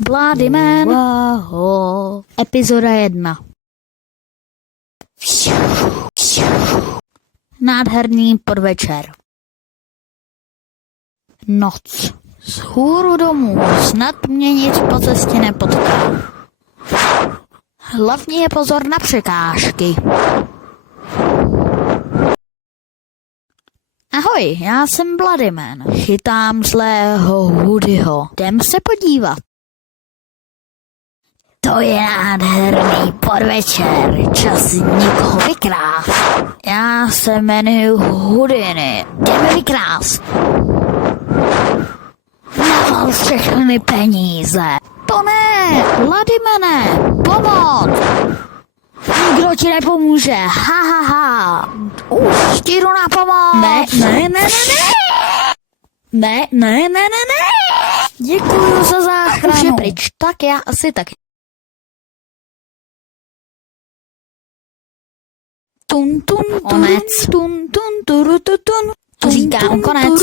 Bloody Man. Epizoda 1. Nádherný podvečer. Noc. Z hůru domů snad mě nic po cestě nepotká. Hlavně je pozor na překážky. Ahoj, já jsem Bloody Man. Chytám zlého Hoodyho. Jdem se podívat. To je nádherný podvečer, čas někoho vykrást. Já se jmenuji Houdini, jdeme vykrást. Naval všechny peníze. To ne, Vladimene, pomoc. Nikdo ti nepomůže, Už ti jdu na pomoc. Ne. Děkuju za záchranu. Už je pryč, tak já asi taky. Konec. Říkám konec.